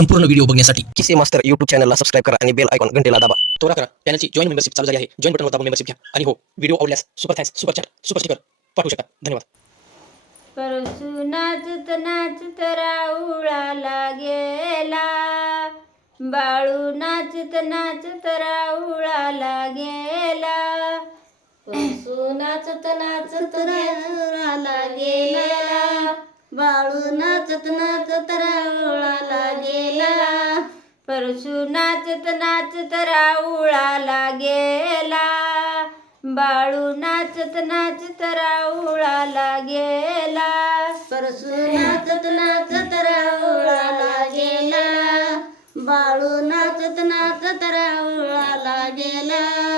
संपूर्ण व्हिडिओ बघण्यासाठी. किसे मास्टर युट्यूब चॅनलला सबस्क्राईब करा आणि बेल आयकॉन घंटेला दाबा. त्वरा करा. चॅनलची जॉईन मेंबरशिप चालू झाली आहे. जॉईन बटनवर दाबून मेंबरशिप घ्या. आणि हो व्हिडिओ आवडल्यास super thanks super chat super sticker पाठवू शकता. धन्यवाद. परसू नाचत नाचत राऊळाला गेला बाळू नाचत नाचत राऊळाला गेला परसू नाचत नाचत राऊळाला गेला बाळू नाचत नाचत परशु नाचत नाचत राऊळाला गेला बाळू नाचत नाचत राऊळाला गेला परशु नाचत नाचत राऊळाला गेला बाळू नाचत नाचत राऊळाला गेला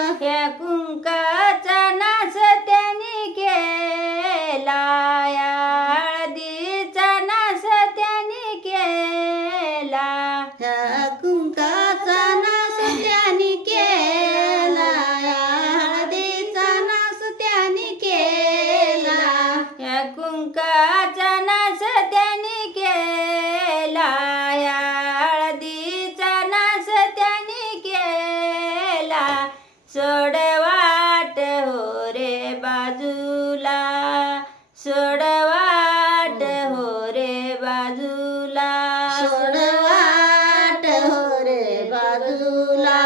सोडवाट हो रे बाजूला. सोडवाट हो रे बाजूला. सोडवाट हो रे बाजूला.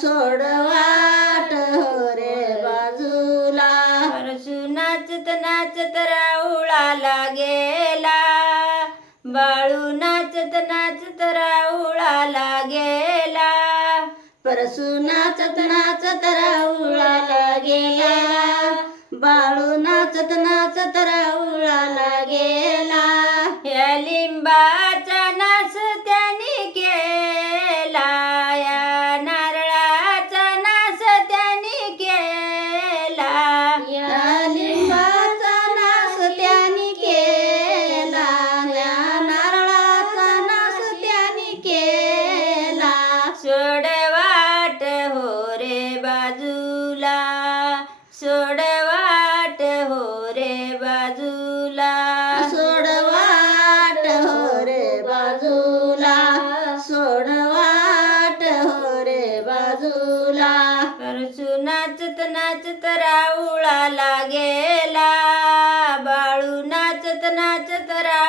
सोडवाट हो रे बाजूला. परसू नाचत नाचत राऊळाला गेला बाळू नाचत नाचत राऊळाला गेला परसू नाचत नाचत राहुळाला गेला बाळू नाचत नाचत राहू बाजूला. सोडवाट हो रे बाजूला. सोडवाट हो रे बाजूला. परसू नाचत नाचत राऊळाला गेला. बाळू नाचत नाचत राऊळाला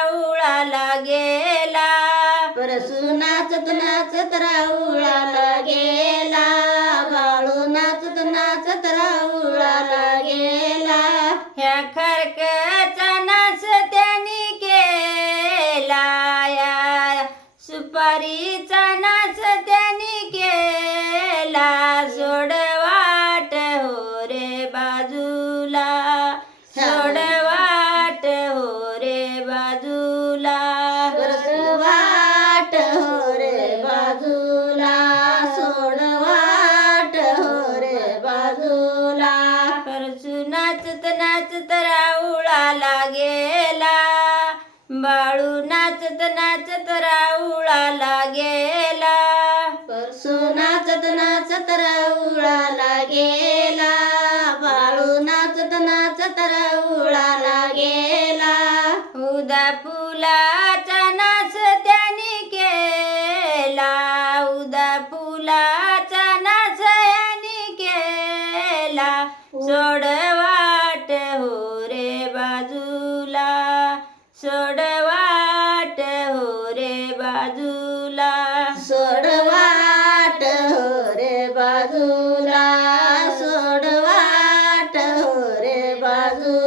सुपारीचा नाच त्याने केला. सोडवाट हो रे बाजूला. सोडवाट हो रे बाजूला. सोडवाट हो रे बाजूला. सोडवाट हो रे बाजूला. परसू नाचत नाचत नाचत नाचत राऊळाला गेला. परसू नाचत नाचत राऊळाला गेला. बाळू नाचत नाचत राऊळाला बाजूला. सोडवाट हो रे बाजूला. सोडवाट हो रे बाजू